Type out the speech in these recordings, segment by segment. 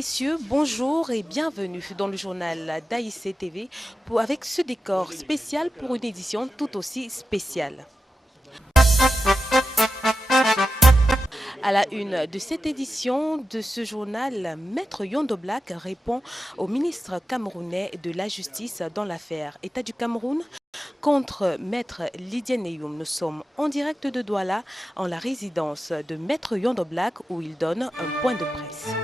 messieurs, bonjour et bienvenue dans le journal d'AIC TV avec ce décor spécial pour une édition tout aussi spéciale. À la une de cette édition de ce journal, Maître Yondo Black répond au ministre camerounais de la Justice dans l'affaire État du Cameroun contre Maître Lydia Neyoum. Nous sommes en direct de Douala, en la résidence de Maître Yondo Black, où il donne un point de presse.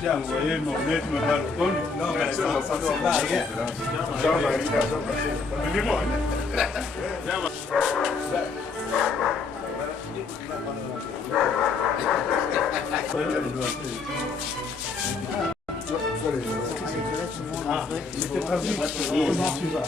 Tiens, vous voyez, mon maître me va le compte. Non, mais ça va rien. Venez-moi. J'étais pas vu. Comment tu vas?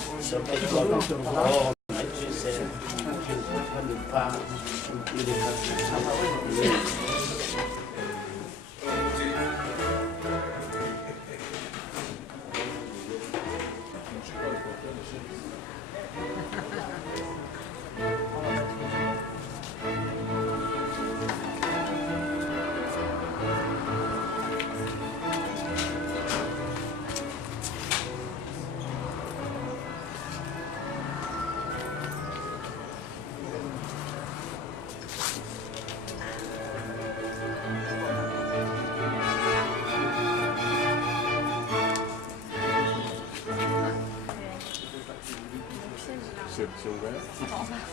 C'est ouvert.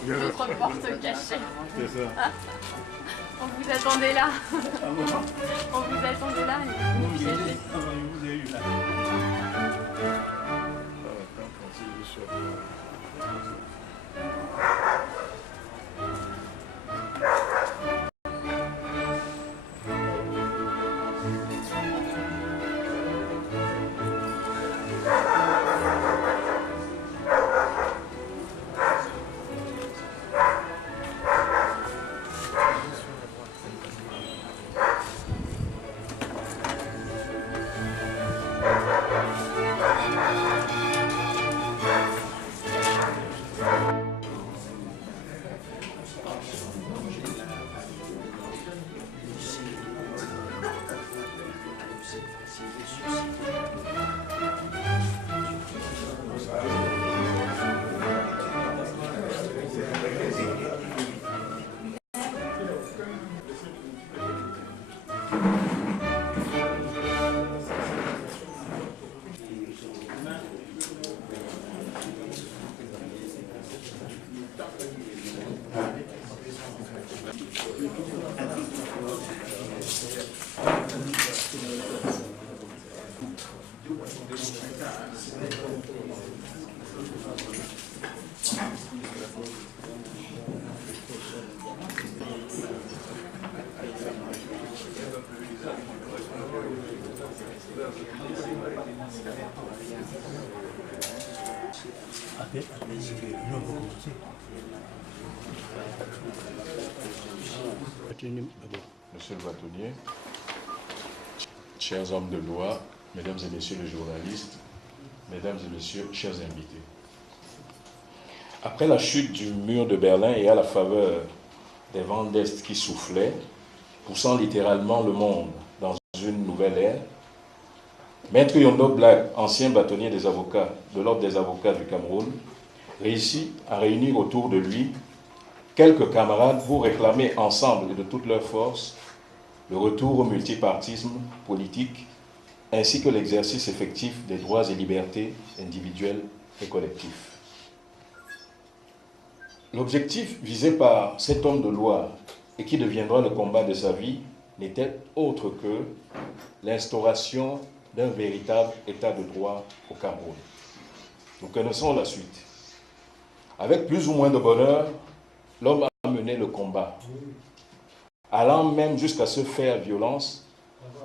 Notre porte cachée. C'est ça. On vous attendait là. On vous attendait là. Vous avez eu là. Monsieur le bâtonnier, chers hommes de loi, mesdames et messieurs les journalistes, mesdames et messieurs, chers invités. Après la chute du mur de Berlin et à la faveur des vents d'Est qui soufflaient, poussant littéralement le monde dans une nouvelle ère, Maître Yondo Black, ancien bâtonnier des avocats de l'Ordre des avocats du Cameroun, réussit à réunir autour de lui quelques camarades pour réclamer ensemble et de toutes leurs forces le retour au multipartisme politique ainsi que l'exercice effectif des droits et libertés individuels et collectifs. L'objectif visé par cet homme de loi et qui deviendra le combat de sa vie n'était autre que l'instauration d'un véritable état de droit au Cameroun. Nous connaissons la suite. Avec plus ou moins de bonheur, l'homme a mené le combat, allant même jusqu'à se faire violence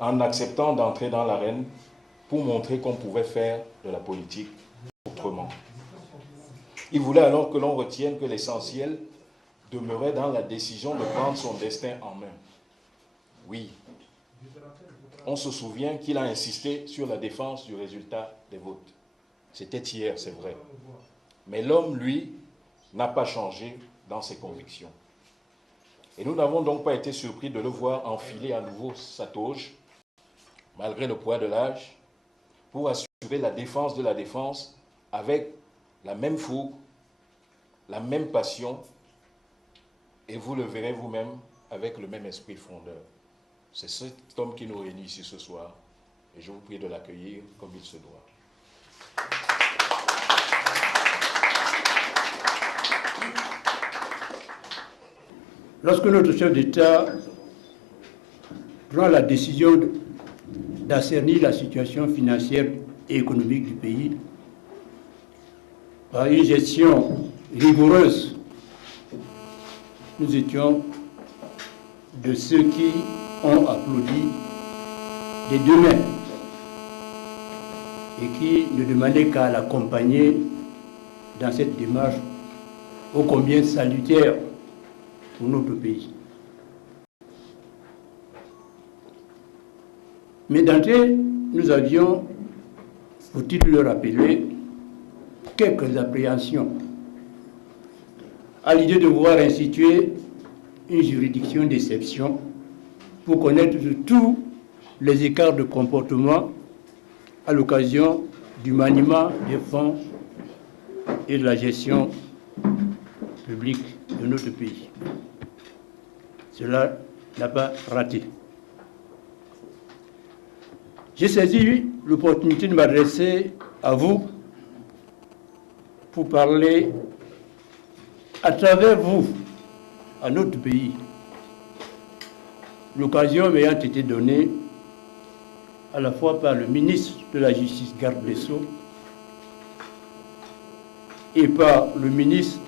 en acceptant d'entrer dans l'arène pour montrer qu'on pouvait faire de la politique autrement. Il voulait alors que l'on retienne que l'essentiel demeurait dans la décision de prendre son destin en main. Oui, on se souvient qu'il a insisté sur la défense du résultat des votes. C'était hier, c'est vrai. Mais l'homme, lui, n'a pas changé dans ses convictions. Et nous n'avons donc pas été surpris de le voir enfiler à nouveau sa toge, malgré le poids de l'âge, pour assurer la défense de la défense avec la même fougue, la même passion, et vous le verrez vous-même avec le même esprit fondeur. C'est cet homme qui nous réunit ici ce soir, et je vous prie de l'accueillir comme il se doit. Lorsque notre chef d'État prend la décision d'assainir la situation financière et économique du pays par une gestion rigoureuse, nous étions de ceux qui ont applaudi des deux mains et qui ne demandaient qu'à l'accompagner dans cette démarche ô combien salutaire pour notre pays. Mais d'entrée, nous avions, faut-il le rappeler, quelques appréhensions à l'idée de voir instituer une juridiction d'exception pour connaître tous les écarts de comportement à l'occasion du maniement des fonds et de la gestion publique de notre pays. Cela n'a pas raté. J'ai saisi l'opportunité de m'adresser à vous pour parler à travers vous à notre pays. L'occasion m'ayant été donnée à la fois par le ministre de la Justice, garde des Sceaux, et par le ministre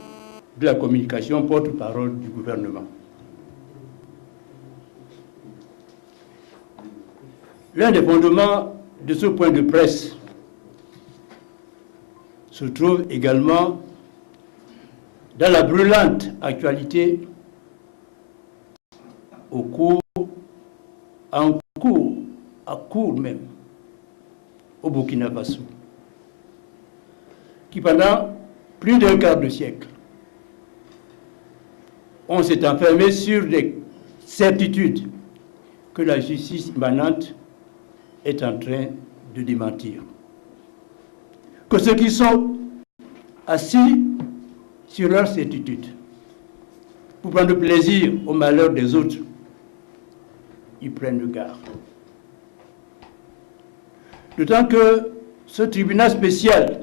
de la Communication, porte-parole du gouvernement. L'un des fondements de ce point de presse se trouve également dans la brûlante actualité à court même, au Burkina Faso, qui pendant plus d'un quart de siècle, on s'est enfermé sur des certitudes que la justice immanente est en train de démentir. Que ceux qui sont assis sur leurs certitudes pour prendre plaisir au malheur des autres, ils prennent garde. D'autant que ce tribunal spécial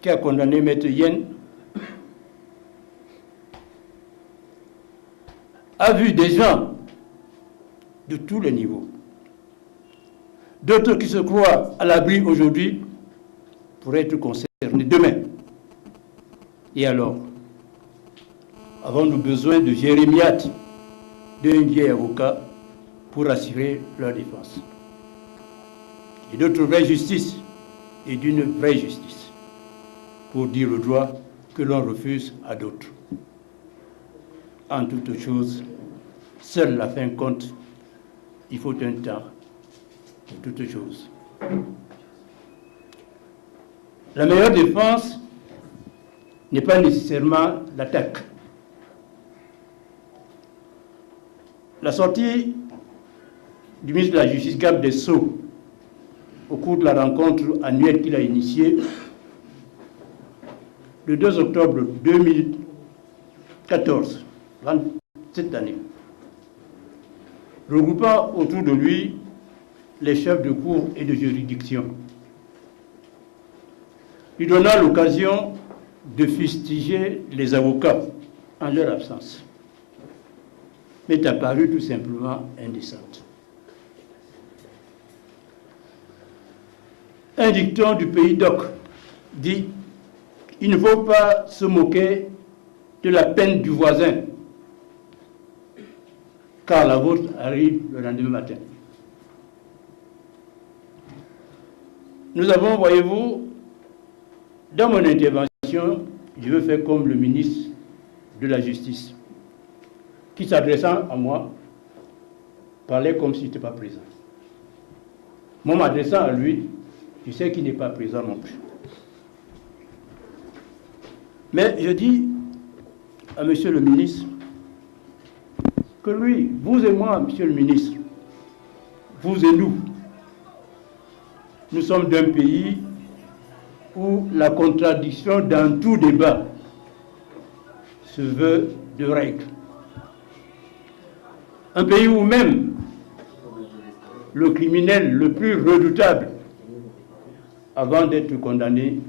qui a condamné Maître Yen a vu des gens de tous les niveaux, d'autres qui se croient à l'abri aujourd'hui pourraient être concernés demain. Et alors, avons-nous besoin de jérémiades d'un vieil avocat pour assurer leur défense? Et d'autres vraie justice et d'une vraie justice pour dire le droit que l'on refuse à d'autres. En toute chose, seule la fin compte. Il faut un temps pour toute chose. La meilleure défense n'est pas nécessairement l'attaque. La sortie du ministre de la Justice, garde des Sceaux, au cours de la rencontre annuelle qu'il a initiée, le 2 octobre 2014, cette année, regroupant autour de lui les chefs de cour et de juridiction, lui donnant l'occasion de fustiger les avocats en leur absence. m'est apparue tout simplement indécente. Un dicton du pays d'Oc dit « Il ne faut pas se moquer de la peine du voisin, car la vôtre arrive le lendemain matin. » Nous avons, voyez-vous, dans mon intervention, je veux faire comme le ministre de la Justice, qui s'adressant à moi, parlait comme s'il n'était pas présent. Moi, m'adressant à lui, je sais qu'il n'est pas présent non plus. Mais je dis à monsieur le ministre que lui, vous et moi, monsieur le ministre, vous et nous sommes d'un pays où la contradiction dans tout débat se veut de règle. Un pays où même le criminel le plus redoutable, avant d'être condamné,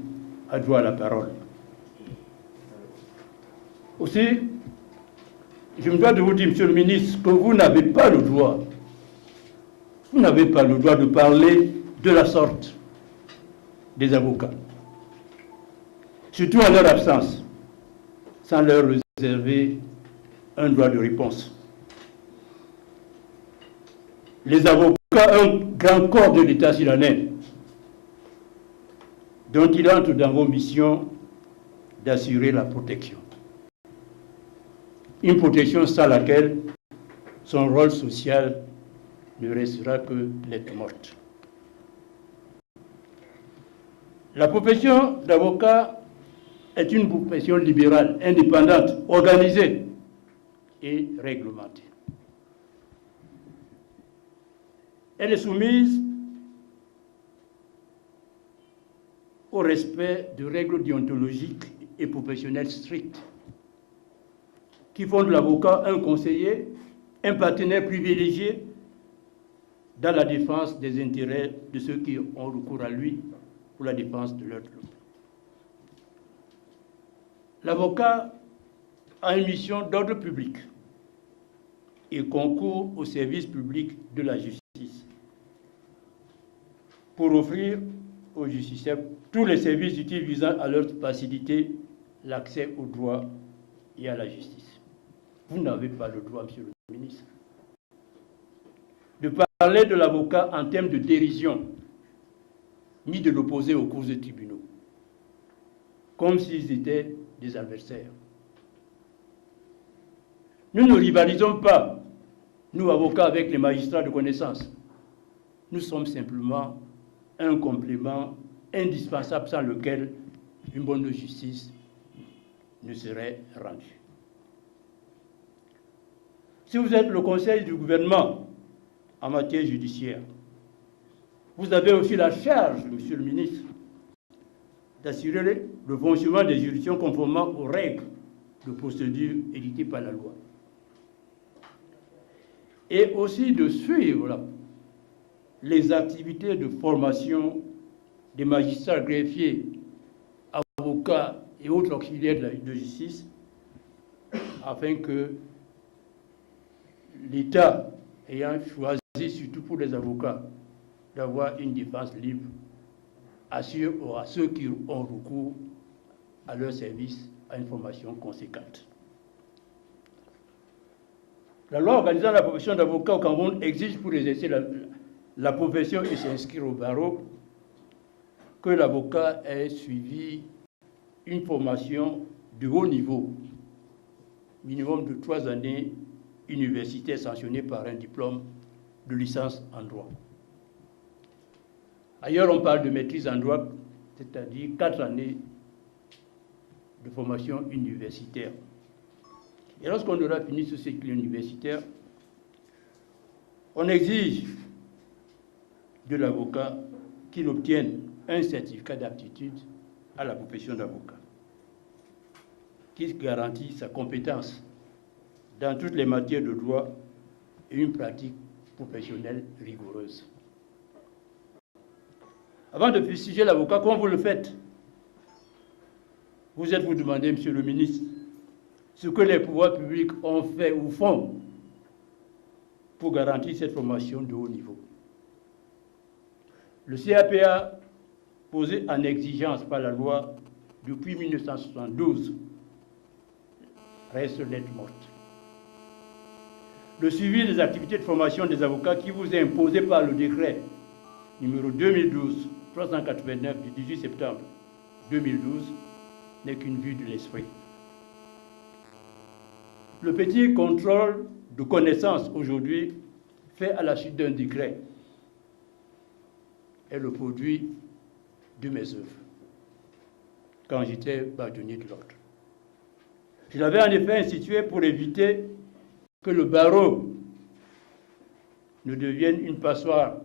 a droit à la parole. Aussi, je me dois de vous dire, monsieur le ministre, que vous n'avez pas le droit, de parler de la sorte des avocats, surtout en leur absence, sans leur réserver un droit de réponse. Les avocats, un grand corps de l'État sudanais, dont il entre dans vos missions d'assurer la protection. Une protection sans laquelle son rôle social ne restera que lettre morte. La profession d'avocat est une profession libérale, indépendante, organisée et réglementée. Elle est soumise au respect de règles déontologiques et professionnelles strictes qui font de l'avocat un conseiller, un partenaire privilégié dans la défense des intérêts de ceux qui ont recours à lui pour la défense de leurs droits. L'avocat a une mission d'ordre public et concourt au service public de la justice pour offrir aux justiciables tous les services utiles visant à leur faciliter l'accès au droit et à la justice. Vous n'avez pas le droit, monsieur le ministre, de parler de l'avocat en termes de dérision, ni de l'opposer aux cours des tribunaux, comme s'ils étaient des adversaires. Nous ne rivalisons pas, nous avocats, avec les magistrats de connaissance. Nous sommes simplement un complément indispensable sans lequel une bonne justice ne serait rendue. Si vous êtes le conseil du gouvernement en matière judiciaire, vous avez aussi la charge, monsieur le ministre, d'assurer le fonctionnement des juridictions conformément aux règles de procédure édictées par la loi. Et aussi de suivre les activités de formation des magistrats, greffiers, avocats et autres auxiliaires de justice, afin que l'État, ayant choisi, surtout pour les avocats, d'avoir une défense libre, assure à ceux qui ont recours à leur service à une formation conséquente. La loi organisant la profession d'avocat au Cameroun exige pour exercer la profession et s'inscrire au barreau que l'avocat ait suivi une formation de haut niveau, minimum de 3 années universitaires sanctionnées par un diplôme de licence en droit. Ailleurs, on parle de maîtrise en droit, c'est-à-dire 4 années de formation universitaire. Et lorsqu'on aura fini ce cycle universitaire, on exige de l'avocat qu'il obtienne un certificat d'aptitude à la profession d'avocat, qui garantit sa compétence dans toutes les matières de droit et une pratique professionnelle rigoureuse. Avant de fustiger l'avocat, comme vous le faites, vous demandez, monsieur le ministre, ce que les pouvoirs publics ont fait ou font pour garantir cette formation de haut niveau. Le CAPA, posé en exigence par la loi depuis 1972, reste lettre morte. Le suivi des activités de formation des avocats qui vous est imposé par le décret numéro 2012-389 du 18 septembre 2012 n'est qu'une vue de l'esprit. Le petit contrôle de connaissances aujourd'hui fait à la suite d'un décret est le produit de mes œuvres quand j'étais bâtonnier de l'ordre. Je l'avais en effet institué pour éviter que le barreau ne devienne une passoire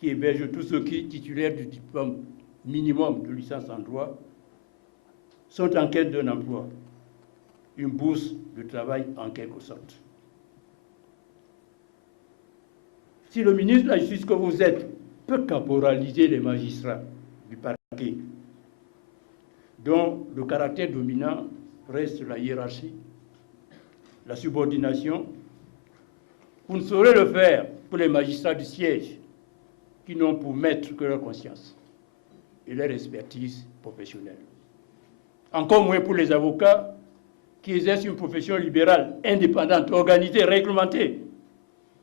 qui héberge tous ceux qui, titulaires du diplôme minimum de licence en droit, sont en quête d'un emploi, une bourse de travail en quelque sorte. Si le ministre de la Justice que vous êtes peut caporaliser les magistrats du parquet, dont le caractère dominant reste la hiérarchie, la subordination, vous ne saurez le faire pour les magistrats du siège qui n'ont pour maître que leur conscience et leur expertise professionnelle. Encore moins pour les avocats qui exercent une profession libérale, indépendante, organisée, réglementée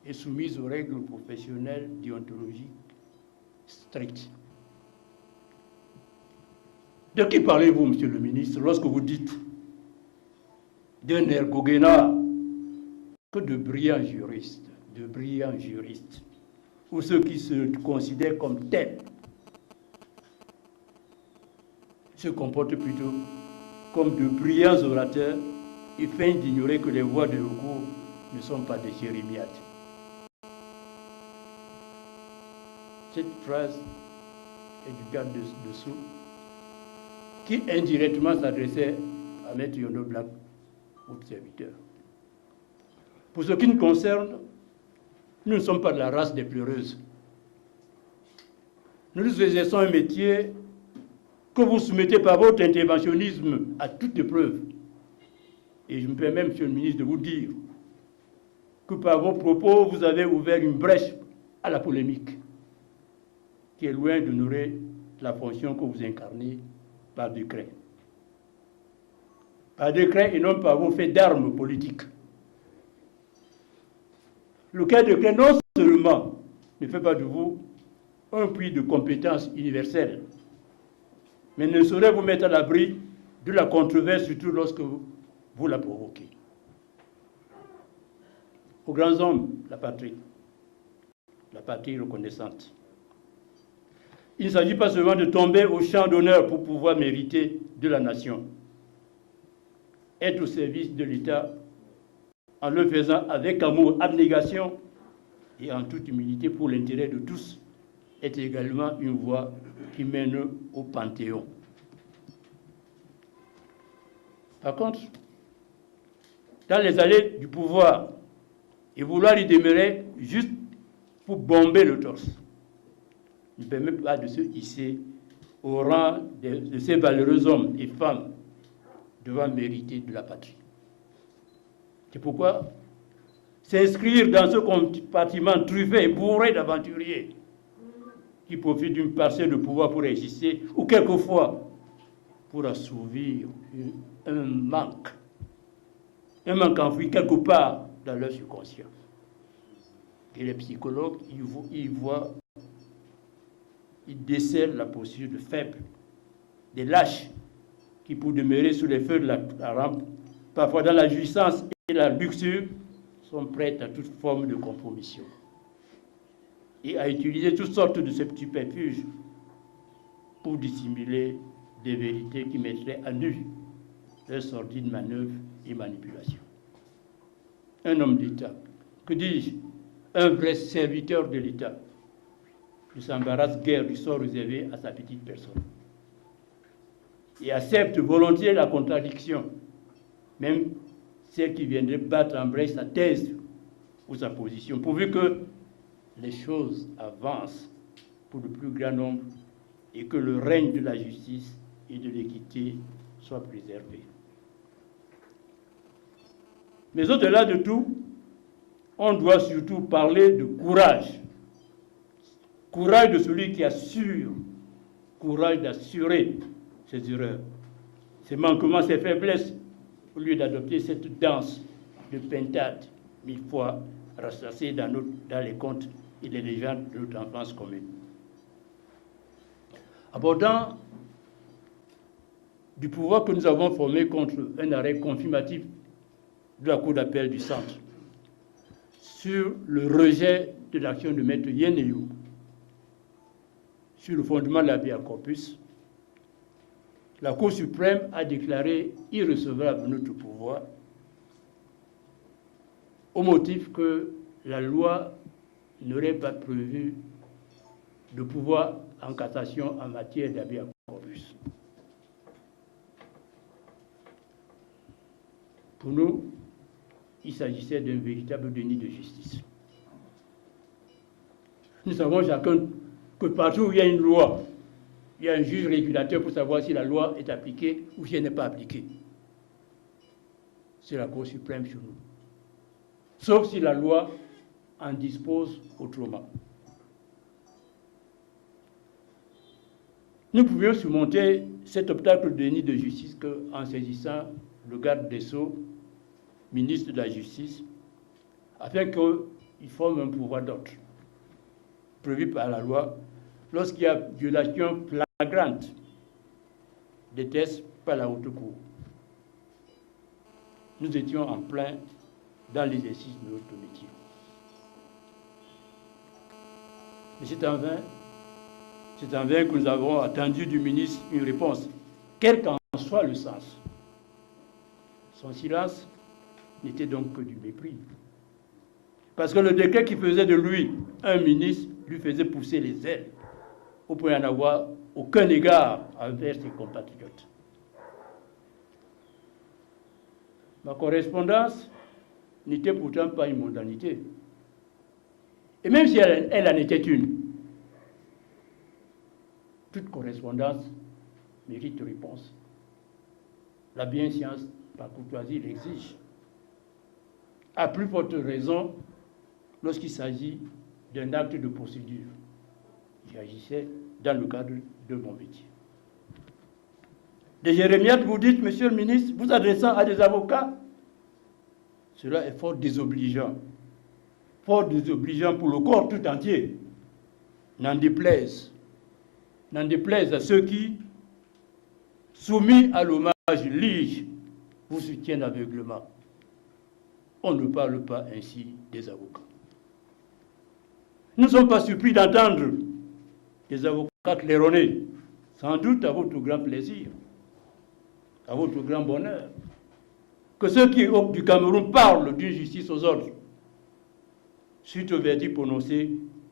et soumise aux règles professionnelles déontologiques strictes. De qui parlez-vous, monsieur le ministre, lorsque vous dites d'un ergoguénat que de brillants juristes, ou ceux qui se considèrent comme tels, se comportent plutôt comme de brillants orateurs et feignent d'ignorer que les voies de recours ne sont pas des jérémiades. Cette phrase est du garde dessous qui indirectement s'adressait à Maître Yondo Black, votre serviteur. Pour ce qui nous concerne, nous ne sommes pas de la race des pleureuses. Nous exerçons un métier que vous soumettez par votre interventionnisme à toute épreuve. Et je me permets, monsieur le ministre, de vous dire que par vos propos, vous avez ouvert une brèche à la polémique, qui est loin d'honorer la fonction que vous incarnez par décret. Par décret et non par vos faits d'armes politiques. Lequel décret non seulement ne fait pas de vous un puits de compétences universelles, mais ne saurait vous mettre à l'abri de la controverse, surtout lorsque vous la provoquez. Aux grands hommes, la patrie reconnaissante. Il ne s'agit pas seulement de tomber au champ d'honneur pour pouvoir mériter de la nation. Être au service de l'État en le faisant avec amour, abnégation et en toute humilité pour l'intérêt de tous est également une voie qui mène au Panthéon. Par contre, dans les allées du pouvoir et vouloir y demeurer juste pour bomber le torse, ne permet pas de se hisser au rang de ces valeureux hommes et femmes devant mériter de la patrie. C'est pourquoi s'inscrire dans ce compartiment truffé et bourré d'aventuriers qui profitent d'une parcelle de pouvoir pour exister ou quelquefois pour assouvir un manque enfoui quelque part dans leur subconscient. Et les psychologues ils décèlent la posture de faibles, des lâches qui, pour demeurer sous les feux de la rampe, parfois dans la jouissance et la luxure, sont prêtes à toute forme de compromission et à utiliser toutes sortes de subterfuges pour dissimuler des vérités qui mettraient à nu leur sordide manœuvre et manipulation. Un homme d'État, que dis-je, un vrai serviteur de l'État, ne s'embarrasse guère du sort réservé à sa petite personne et accepte volontiers la contradiction, même celle qui viendrait battre en brèche sa thèse ou sa position, pourvu que les choses avancent pour le plus grand nombre et que le règne de la justice et de l'équité soit préservé. Mais au-delà de tout, on doit surtout parler de courage. Courage de celui qui assure, courage d'assurer ses erreurs, ses manquements, ses faiblesses, au lieu d'adopter cette danse de pintade, 1000 fois ressassée dans les contes et les légendes de notre enfance commune. Abordant du pouvoir que nous avons formé contre un arrêt confirmatif de la Cour d'appel du Centre sur le rejet de l'action de Maître Yen Eyou sur le fondement de l'habeas corpus, la Cour suprême a déclaré irrecevable notre pouvoir au motif que la loi n'aurait pas prévu de pouvoir en cassation en matière d'habeas corpus. Pour nous, il s'agissait d'un véritable déni de justice. Nous savons chacun que partout où il y a une loi, il y a un juge régulateur pour savoir si la loi est appliquée ou si elle n'est pas appliquée. C'est la Cour suprême chez nous. Sauf si la loi en dispose autrement. Nous pouvions surmonter cet obstacle de déni de justice en saisissant le garde des Sceaux, ministre de la Justice, afin qu'il forme un pouvoir d'ordre prévu par la loi lorsqu'il y a violation flagrante des textes par la haute cour. Nous étions en plein dans l'exercice de notre métier. Mais c'est en vain que nous avons attendu du ministre une réponse, quel qu'en soit le sens. Son silence n'était donc que du mépris. Parce que le décret qui faisait de lui un ministre lui faisait pousser les ailes, au point d'en avoir aucun égard envers ses compatriotes. Ma correspondance n'était pourtant pas une mondanité. Et même si elle en était une, toute correspondance mérite réponse. La bienséance, par courtoisie, l'exige. À plus forte raison lorsqu'il s'agit d'un acte de procédure. J'agissais dans le cadre de mon métier. Des jérémiades, vous dites, monsieur le ministre, vous adressant à des avocats, cela est fort désobligeant. Fort désobligeant pour le corps tout entier. N'en déplaise à ceux qui, soumis à l'hommage lige, vous soutiennent aveuglement. On ne parle pas ainsi des avocats. Nous ne sommes pas surpris d'entendre des avocats claironnés, sans doute à votre grand plaisir, à votre grand bonheur, que ceux qui, du Cameroun, parlent d'une justice aux ordres, suite au verdict prononcé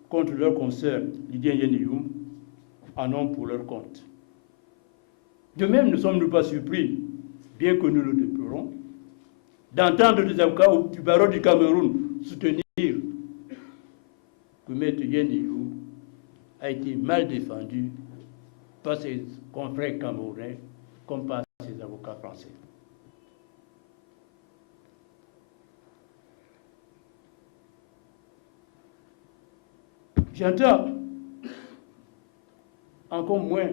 contre leur consoeur Lydien Yen Eyou, en ont pour leur compte. De même, ne sommes-nous pas surpris, bien que nous le déplorons, d'entendre des avocats du barreau du Cameroun soutenir que Maître Yen Eyou a été mal défendu par ses confrères camerounais comme par ses avocats français. J'entends encore moins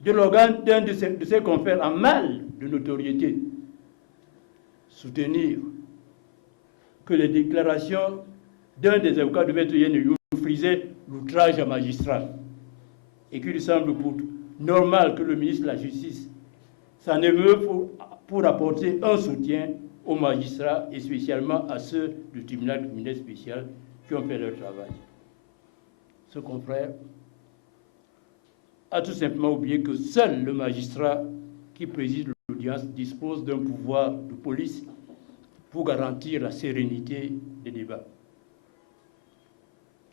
de l'organe d'un de ses confrères en mal de notoriété soutenir que les déclarations d'un des avocats de Maître Yen Eyou frisaient l'outrage à magistrat et qu'il semble normal que le ministre de la Justice s'en émeuve pour apporter un soutien aux magistrats et spécialement à ceux du tribunal criminel spécial qui ont fait leur travail. Ce confrère a tout simplement oublié que seul le magistrat qui préside l'audience dispose d'un pouvoir de police pour garantir la sérénité des débats.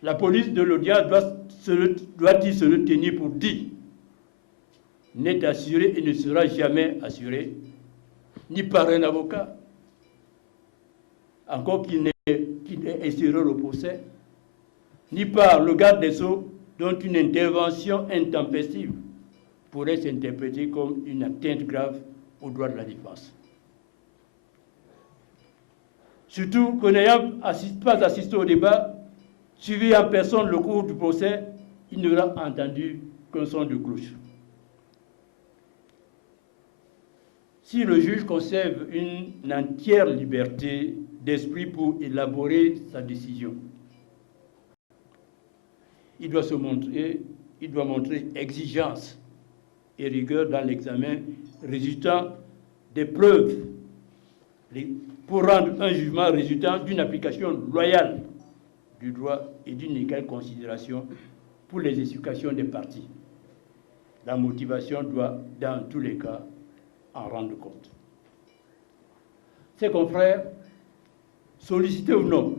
La police de l'audience doit-il se le tenir pour dit, n'est assurée et ne sera jamais assurée, ni par un avocat, encore qu'il n'est extérieur au procès, ni par le garde des Sceaux, dont une intervention intempestive pourrait s'interpréter comme une atteinte grave aux droits de la défense. Surtout que n'ayant pas assisté au débat, suivi en personne le cours du procès, il n'aura entendu qu'un son de cloche. Si le juge conserve une entière liberté d'esprit pour élaborer sa décision, il doit montrer exigence et rigueur dans l'examen résultant des preuves pour rendre un jugement résultant d'une application loyale du droit et d'une égale considération pour les explications des parties. La motivation doit, dans tous les cas, en rendre compte. Ses confrères, sollicités ou non,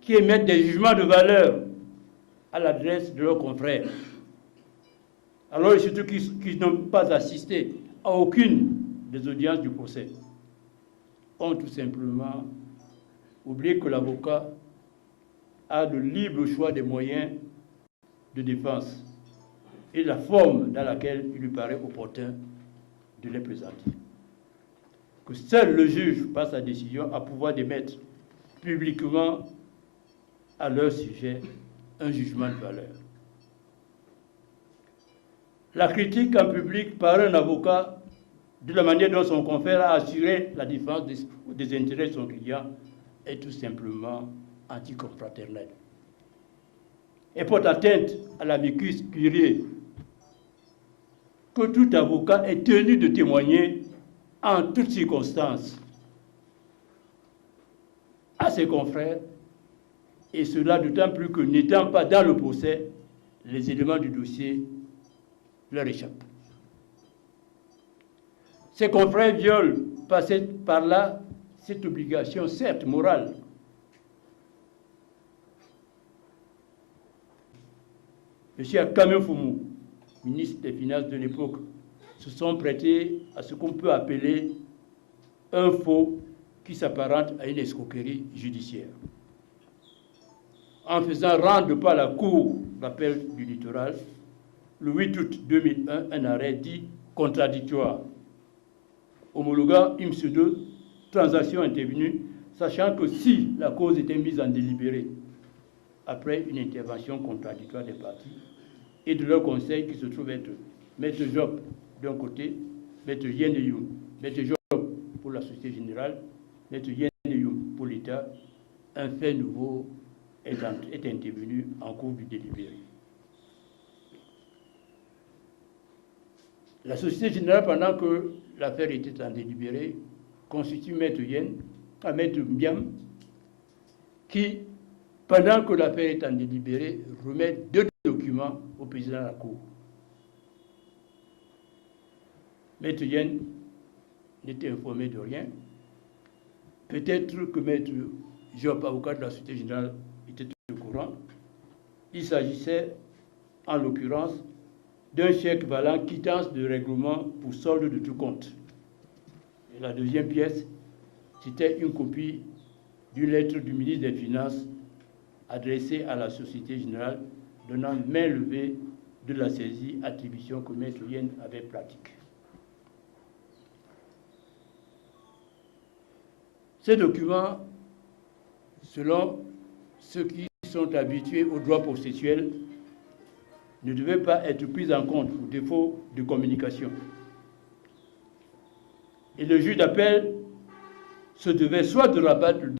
qui émettent des jugements de valeur à l'adresse de leurs confrères, alors et surtout qui n'ont pas assisté à aucune des audiences du procès, ont tout simplement oublié que l'avocat a le libre choix des moyens de défense et la forme dans laquelle il lui paraît opportun de les présenter. Que seul le juge, par sa décision, a pouvoir d'émettre publiquement à leur sujet un jugement de valeur. La critique en public par un avocat de la manière dont son confrère a assuré la défense des intérêts de son client est tout simplement anticonfraternelle et porte atteinte à l'amicus curiae que tout avocat est tenu de témoigner en toutes circonstances à ses confrères, et cela d'autant plus que n'étant pas dans le procès, les éléments du dossier leur échappent. Ses confrères violent par là cette obligation, certes morale. M. Kamé Foumou, ministre des Finances de l'époque, se sont prêtés à ce qu'on peut appeler un faux qui s'apparente à une escroquerie judiciaire, en faisant rendre par la Cour d'appel du littoral, le 8 août 2001, un arrêt dit contradictoire, homologuant une pseudo-transaction intervenue, sachant que si la cause était mise en délibéré après une intervention contradictoire des parties et de leur conseil qui se trouve être Maître Job d'un côté, Maître Yen Youm, Maître Job pour la Société Générale, Maître Yen Youm pour l'État, un fait nouveau est intervenu en cours du délibéré. La Société Générale, pendant que l'affaire était en délibéré, constitue Maître Mbiam, qui, pendant que l'affaire est en délibéré, remet 2 documents au président de la Cour. Maître Yen n'était informé de rien. Peut-être que Maître Job, avocat de la Société Générale, était au courant. Il s'agissait, en l'occurrence, d'un chèque valant quittance de règlement pour solde de tout compte. Et la deuxième pièce, c'était une copie d'une lettre du ministre des Finances adressée à la Société Générale, donnant main levée de la saisie, attribution que Maître Yen avait pratiquée. Ces documents, selon ceux qui sont habitués au droit processuel, ne devaient pas être pris en compte pour défaut de communication. Et le juge d'appel se devait soit de rabattre le